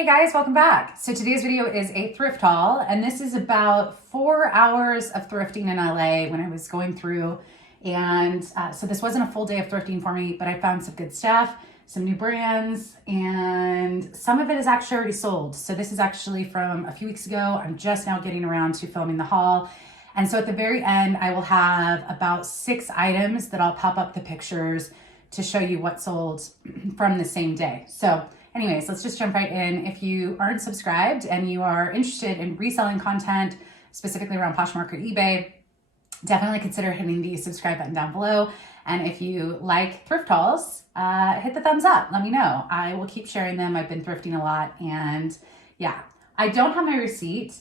Hey guys, welcome back. So today's video is a thrift haul, and this is about 4 hours of thrifting in LA when I was going through. And so this wasn't a full day of thrifting for me, but I found some good stuff, some new brands, and some of it is actually already sold. So this is actually from a few weeks ago. I'm just now getting around to filming the haul. And so at the very end, I will have about 6 items that I'll pop up the pictures to show you what sold from the same day. So anyways, let's just jump right in. If you aren't subscribed and you are interested in reselling content, specifically around Poshmark or eBay, definitely consider hitting the subscribe button down below. And if you like thrift hauls, hit the thumbs up. Let me know. I will keep sharing them. I've been thrifting a lot, and yeah, I don't have my receipt,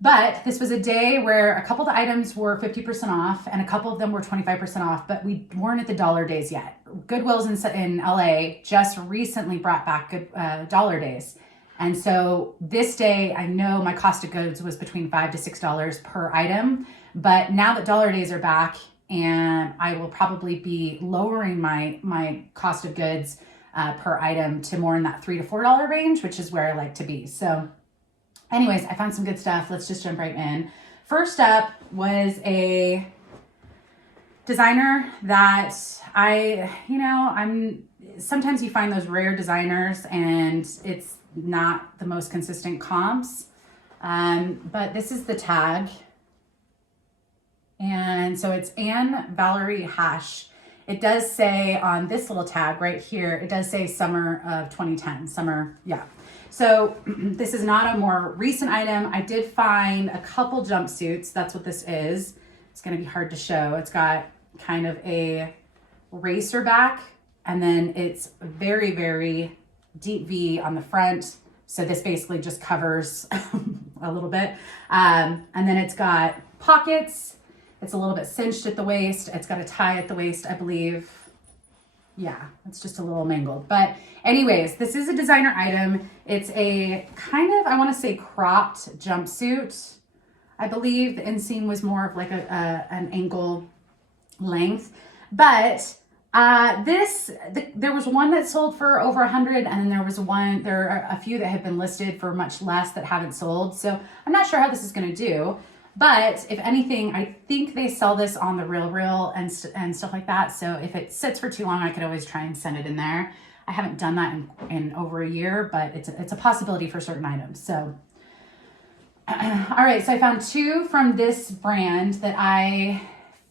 but this was a day where a couple of the items were 50% off and a couple of them were 25% off, but we weren't at the dollar days yet. Goodwill's in LA just recently brought back good dollar days. And so this day, I know my cost of goods was between $5 to $6 per item, but now that dollar days are back, and I will probably be lowering my cost of goods per item to more in that $3 to $4 range, which is where I like to be. So anyways, I found some good stuff. Let's just jump right in. First up was a designer that sometimes you find those rare designers and it's not the most consistent comps. But this is the tag. And so it's Anne Valerie Hash. It does say on this little tag right here, it does say summer of 2010, summer, yeah. So this is not a more recent item. I did find a couple jumpsuits. That's what this is. It's gonna be hard to show. It's got kind of a racer back, and then it's very, very deep V on the front. So this basically just covers a little bit. And then it's got pockets. It's a little bit cinched at the waist. It's got a tie at the waist, I believe. Yeah, it's just a little mangled. But anyways, this is a designer item. It's a kind of, I want to say, cropped jumpsuit. I believe the inseam was more of like an ankle length. But there was one that sold for over 100, and then there are a few that have been listed for much less that haven't sold. So I'm not sure how this is going to do. But if anything, I think they sell this on the Real and stuff like that. So if it sits for too long, I could always try and send it in there. I haven't done that in over a year, but it's a possibility for certain items. So, all right. So I found 2 from this brand that I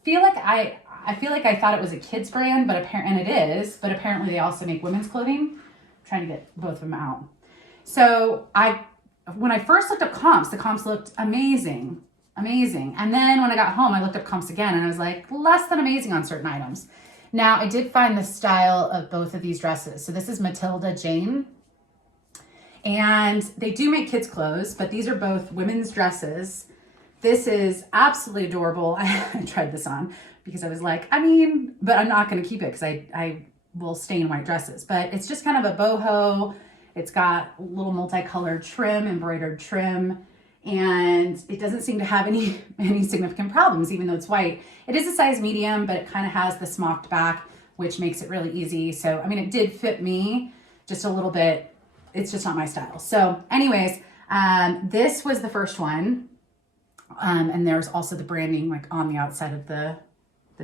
feel like I thought it was a kids brand, but and it is. But apparently they also make women's clothing. I'm trying to get both of them out. So when I first looked up comps, the comps looked amazing. And then when I got home, I looked up comps again and I was like, less than amazing on certain items. Now I did find the style of both of these dresses. So this is Matilda Jane, and they do make kids clothes, but these are both women's dresses. This is absolutely adorable. I tried this on because I was like, but I'm not going to keep it because I will stain white dresses, but it's just kind of a boho. It's got a little multicolored trim, embroidered trim. And it doesn't seem to have any significant problems, even though it's white. It is a size medium, but it kind of has the smocked back, which makes it really easy. So, it did fit me just a little bit. It's just not my style. So anyways, this was the first one. And there's also the branding like on the outside of the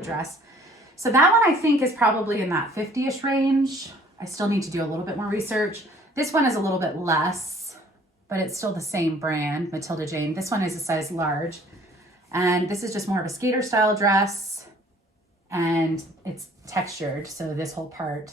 dress. So that one I think is probably in that 50-ish range. I still need to do a little bit more research. This one is a little bit less, but it's still the same brand, Matilda Jane. This one is a size large. And this is just more of a skater style dress. And it's textured, so this whole part.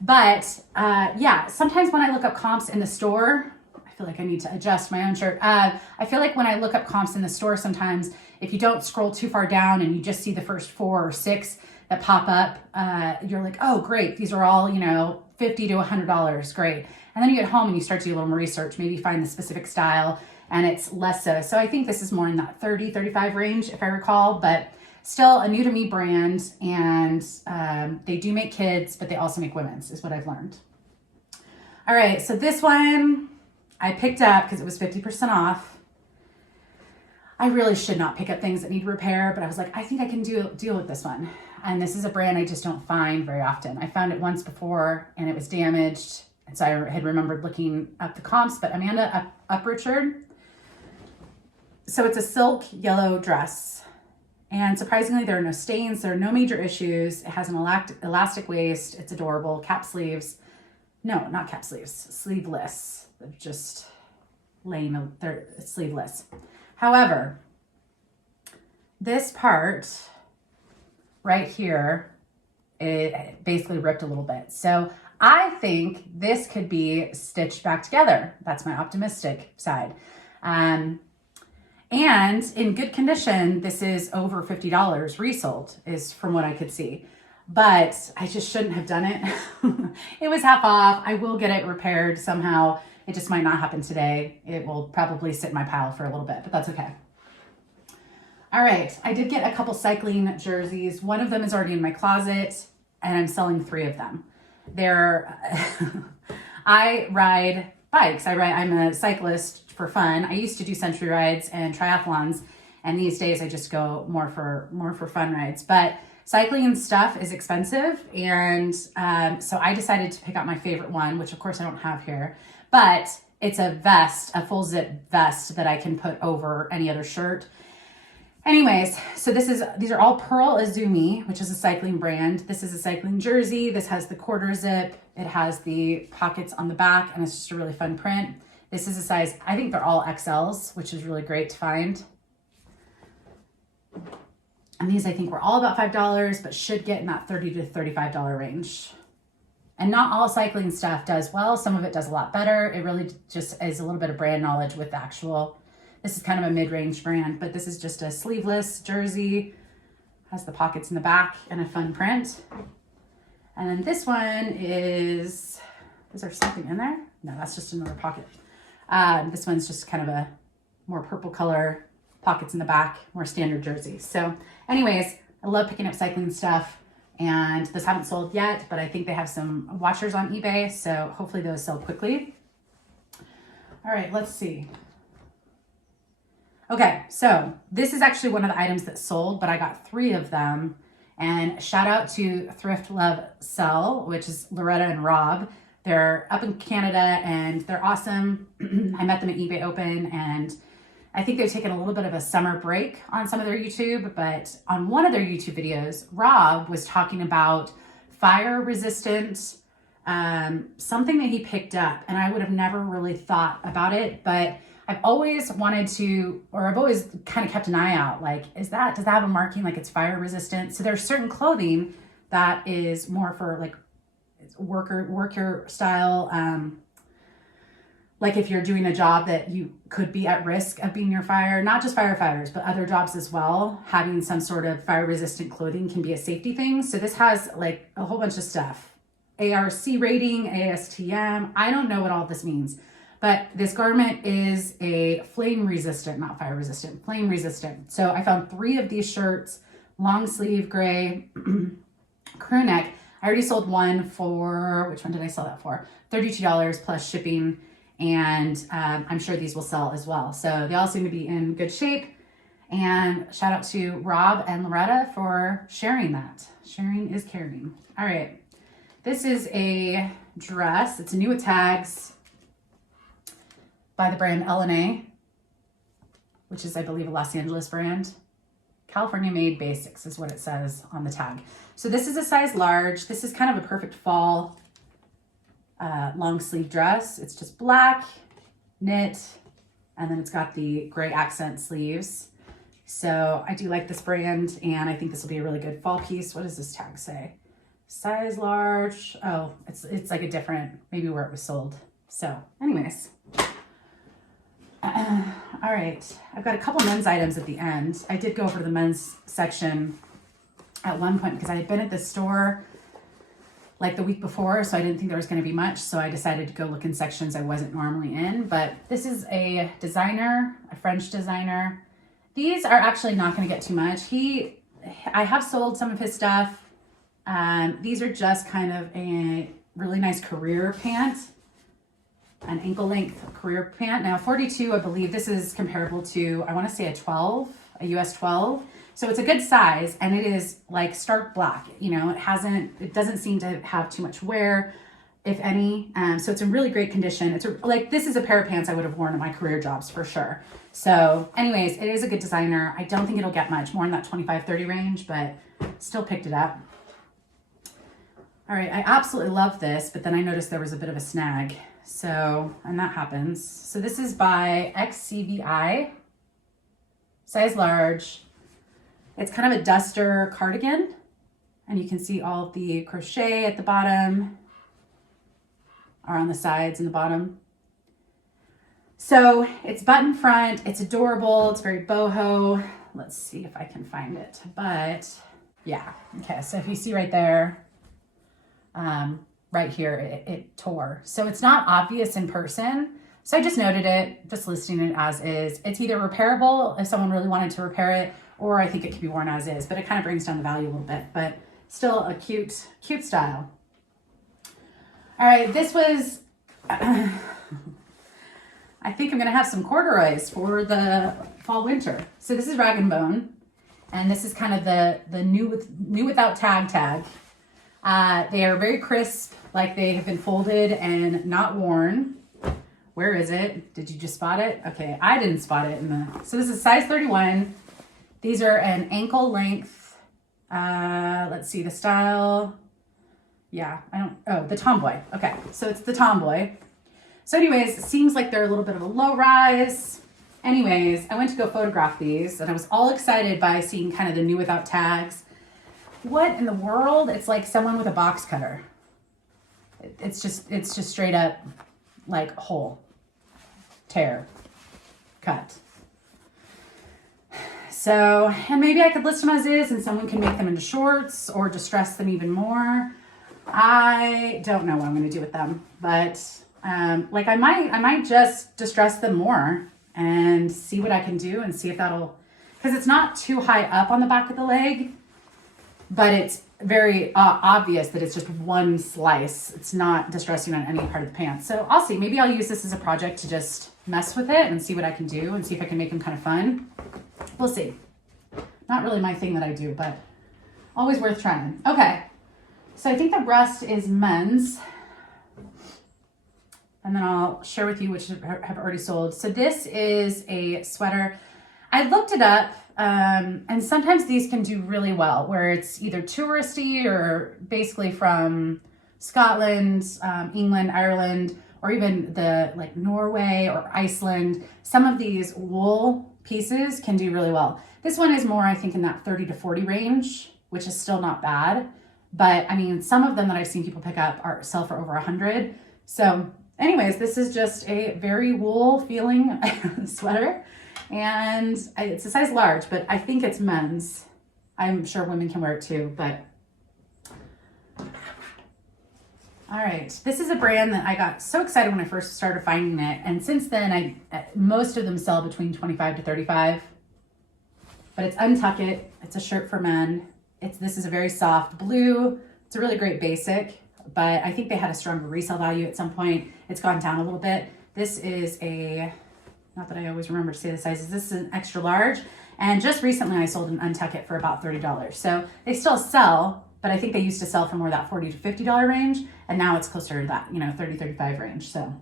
But yeah, sometimes when I look up comps in the store, I feel like I need to adjust my own shirt. I feel like when I look up comps in the store, sometimes if you don't scroll too far down and you just see the first 4 or 6 that pop up, you're like, oh, great. These are all, $50 to $100, great. And then you get home and you start to do a little more research, maybe find the specific style, and it's less so. So I think this is more in that 30, 35 range, if I recall, but still a new to me brand. And they do make kids, but they also make women's, is what I've learned. All right, so this one I picked up because it was 50% off. I really should not pick up things that need repair, but I was like, I think I can deal with this one. And this is a brand I just don't find very often. I found it once before and it was damaged. So I had remembered looking up the comps, but Amanda Uprichard. So it's a silk yellow dress. And surprisingly, there are no stains. There are no major issues. It has an elastic waist. It's adorable. Cap sleeves. No, not cap sleeves. Sleeveless. They're just laying, they're sleeveless. However, this part right here, it basically ripped a little bit. So I think this could be stitched back together. That's my optimistic side. And in good condition, this is over $50 resold, is from what I could see. But I just shouldn't have done it. It was half off. I will get it repaired somehow. It just might not happen today. It will probably sit in my pile for a little bit, but that's okay. All right, I did get a couple cycling jerseys. One of them is already in my closet, and I'm selling 3 of them. I ride bikes. I'm a cyclist for fun. I used to do century rides and triathlons, and these days I just go more for fun rides. But cycling and stuff is expensive, and so I decided to pick out my favorite one, which of course I don't have here, but it's a vest, a full zip vest that I can put over any other shirt. Anyways, so these are all Pearl Izumi, which is a cycling brand. This is a cycling jersey. This has the quarter zip. It has the pockets on the back, and it's just a really fun print. This is a size, I think they're all XLs, which is really great to find. And these I think were all about $5, but should get in that $30 to $35 range. And not all cycling stuff does well. Some of it does a lot better. It really just is a little bit of brand knowledge with the actual. This is kind of a mid-range brand, but this is just a sleeveless jersey. Has the pockets in the back and a fun print. And then this one is there something in there? No, that's just another pocket. This one's just kind of a more purple color, pockets in the back, more standard jersey. So anyways, I love picking up cycling stuff, and this haven't sold yet, but I think they have some washers on eBay, so hopefully those sell quickly. All right, let's see. Okay, so this is actually one of the items that sold, but I got 3 of them. And shout out to Thrift Love Sell, which is Loretta and Rob. They're up in Canada and they're awesome. I met them at eBay Open, and I think they've taken a little bit of a summer break on some of their YouTube, but on one of their YouTube videos, Rob was talking about fire resistant, something that he picked up, and I would have never really thought about it, but I've always wanted to, or I've always kind of kept an eye out, like, does that have a marking like it's fire resistant? So there's certain clothing that is more for like worker style, like if you're doing a job that you could be at risk of being near fire, not just firefighters, but other jobs as well, having some sort of fire resistant clothing can be a safety thing. So this has like a whole bunch of stuff. ARC rating, ASTM, I don't know what all this means. But this garment is a flame resistant, not fire resistant, flame resistant. So I found 3 of these shirts, long sleeve gray, crew neck. I already sold one for, which one did I sell that for? $32 plus shipping. And I'm sure these will sell as well. So they all seem to be in good shape. And shout out to Rob and Loretta for sharing that. Sharing is caring. All right. This is a dress. It's new at Tags, by the brand L&A, which is, I believe, a Los Angeles brand. California made basics is what it says on the tag. So this is a size large. This is kind of a perfect fall long sleeve dress. It's just black, knit, and then it's got the gray accent sleeves. So I do like this brand, and I think this will be a really good fall piece. What does this tag say? Size large. Oh, it's like a different, maybe where it was sold. So anyways. All right, I've got a couple men's items at the end. I did go over to the men's section at one point because I had been at this store like the week before, so I didn't think there was going to be much, so I decided to go look in sections I wasn't normally in. But this is a designer, a French designer. These are actually not going to get too much. I have sold some of his stuff. These are just kind of a really nice career pant. An ankle length career pant. Now 42, I believe this is comparable to, I want to say a 12, a US 12. So it's a good size, and it is like stark black. You know, it doesn't seem to have too much wear. if any. So it's in really great condition. It's like, this is a pair of pants I would have worn at my career jobs for sure. So anyways, it is a good designer. I don't think it'll get much more in that 25-30 range, but still picked it up. All right, I absolutely love this, but then I noticed there was a bit of a snag. So, and that happens. So this is by XCVI, size large. It's kind of a duster cardigan, and you can see all of the crochet at the bottom, or on the sides and the bottom. So it's button front, it's adorable, it's very boho. Let's see if I can find it, but yeah. Okay, so if you see right there, right here, it tore. So it's not obvious in person. So I just noted it, just listing it as is. It's either repairable if someone really wanted to repair it, or I think it could be worn as is, but it kind of brings down the value a little bit, but still a cute style. All right, this was, I think I'm gonna have some corduroys for the fall winter. So this is Rag & Bone, and this is kind of the new without tag. They are very crisp, like they have been folded and not worn. Where is it? Did you just spot it? Okay, I didn't spot it so this is size 31. These are an ankle length. Let's see the style. Yeah, the tomboy. Okay, so it's the tomboy. So anyways, it seems like they're a little bit of a low rise. Anyways, I went to go photograph these and I was all excited by seeing kind of the new without tags. What in the world? It's like someone with a box cutter. It's just straight up like hole, tear, cut. So, and maybe I could list them as is and someone can make them into shorts or distress them even more. I don't know what I'm going to do with them, but like I might just distress them more and see what I can do and see if that'll, because it's not too high up on the back of the leg, but it's very obvious that it's just one slice. It's not distressing on any part of the pants. So I'll see. Maybe I'll use this as a project to just mess with it and see what I can do and see if I can make them kind of fun. We'll see. Not really my thing that I do, but always worth trying. Okay. So I think the rest is men's. And then I'll share with you which have already sold. So this is a sweater. I looked it up. And sometimes these can do really well where it's either touristy or basically from Scotland, England, Ireland, or even like Norway or Iceland. Some of these wool pieces can do really well. This one is more, I think, in that 30 to 40 range, which is still not bad. But I mean, some of them that I've seen people pick up sell for over 100. So anyways, this is just a very wool feeling sweater. And it's a size large, but I think it's men's. I'm sure women can wear it too, but. All right, this is a brand that I got so excited when I first started finding it. And since then, most of them sell between 25 to 35, but it's Untuckit. It's a shirt for men. This is a very soft blue. It's a really great basic, but I think they had a stronger resale value at some point. It's gone down a little bit. This is not that I always remember to say the sizes. This is an extra large. And just recently I sold an Untuckit for about $30. So they still sell, but I think they used to sell for more that $40 to $50 range. And now it's closer to that, 30, 35 range. So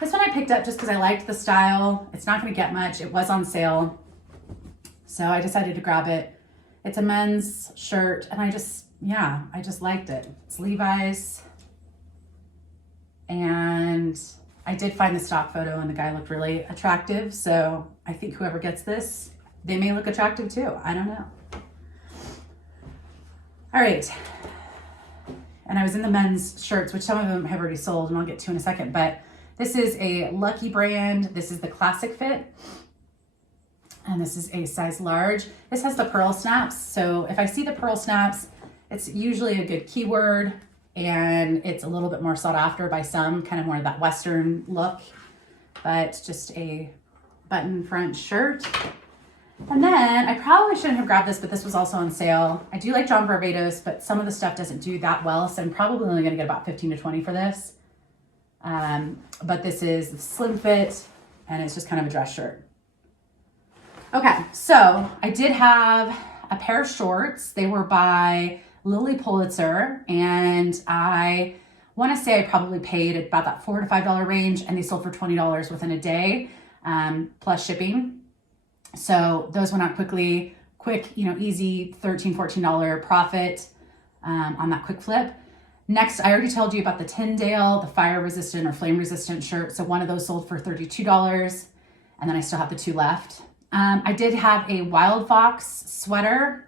this one I picked up just because I liked the style. It's not going to get much. It was on sale. So I decided to grab it. It's a men's shirt. And I just liked it. It's Levi's. And I did find the stock photo and the guy looked really attractive. So I think whoever gets this, they may look attractive too. I don't know. All right. And I was in the men's shirts, which some of them have already sold and I'll get to in a second, but this is a Lucky brand. This is the classic fit. And this is a size large. This has the pearl snaps. So if I see the pearl snaps, it's usually a good keyword. And it's a little bit more sought after by some, kind of more of that Western look, but just a button front shirt. And then I probably shouldn't have grabbed this, but this was also on sale. I do like John Varvatos, but some of the stuff doesn't do that well. So I'm probably only gonna get about 15 to 20 for this. But this is the slim fit and it's just kind of a dress shirt. Okay, so I did have a pair of shorts. They were by Lily Pulitzer, and I want to say I probably paid about that $4 to $5 range, and they sold for $20 within a day, plus shipping. So those went out quickly, quick, easy $13, $14 profit on that quick flip. Next, I already told you about the Tyndale, the fire resistant or flame resistant shirt. So one of those sold for $32, and then I still have the 2 left. I did have a Wild Fox sweater,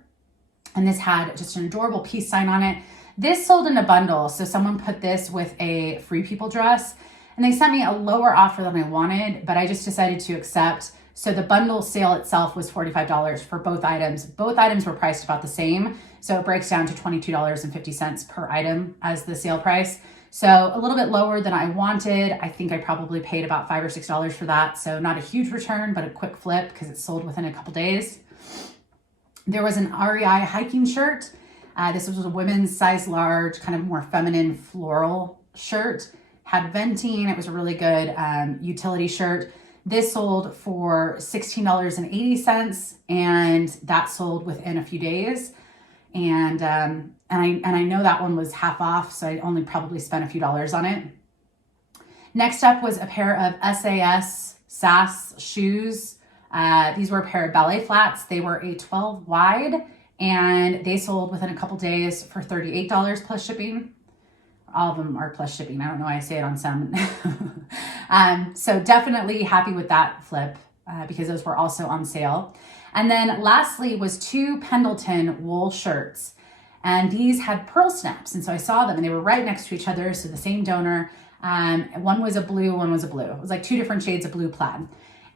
and this had just an adorable peace sign on it. This sold in a bundle. So someone put this with a Free People dress, and they sent me a lower offer than I wanted, but I just decided to accept. So the bundle sale itself was $45 for both items. Both items were priced about the same. So it breaks down to $22.50 per item as the sale price. So a little bit lower than I wanted. I think I probably paid about $5 or $6 for that. So not a huge return, but a quick flip because it sold within a couple days. There was an REI hiking shirt. This was a women's size large, kind of more feminine floral shirt. Had venting. It was a really good utility shirt. This sold for $16.80, and that sold within a few days. And I know that one was half off, so I only probably spent a few dollars on it. Next up was a pair of SAS shoes. These were a pair of ballet flats. They were a 12 wide, and they sold within a couple days for $38 plus shipping. All of them are plus shipping. I don't know why I say it on some. So definitely happy with that flip because those were also on sale. And then lastly was 2 Pendleton wool shirts. And these had pearl snaps. And so I saw them and they were right next to each other. So the same donor. One was a blue, one was a blue. It was like 2 different shades of blue plaid.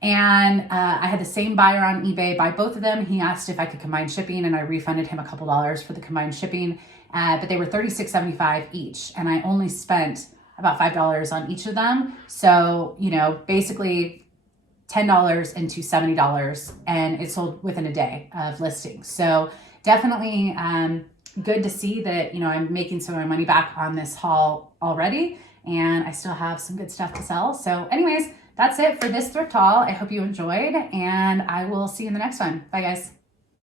And I had the same buyer on eBay buy both of them. He asked if I could combine shipping, and I refunded him a couple dollars for the combined shipping. But they were $36.75 each, and I only spent about $5 on each of them. So, basically $10 into $70, and it sold within a day of listing. So definitely good to see that, I'm making some of my money back on this haul already, and I still have some good stuff to sell. So anyways, that's it for this thrift haul. I hope you enjoyed, and I will see you in the next one. Bye guys.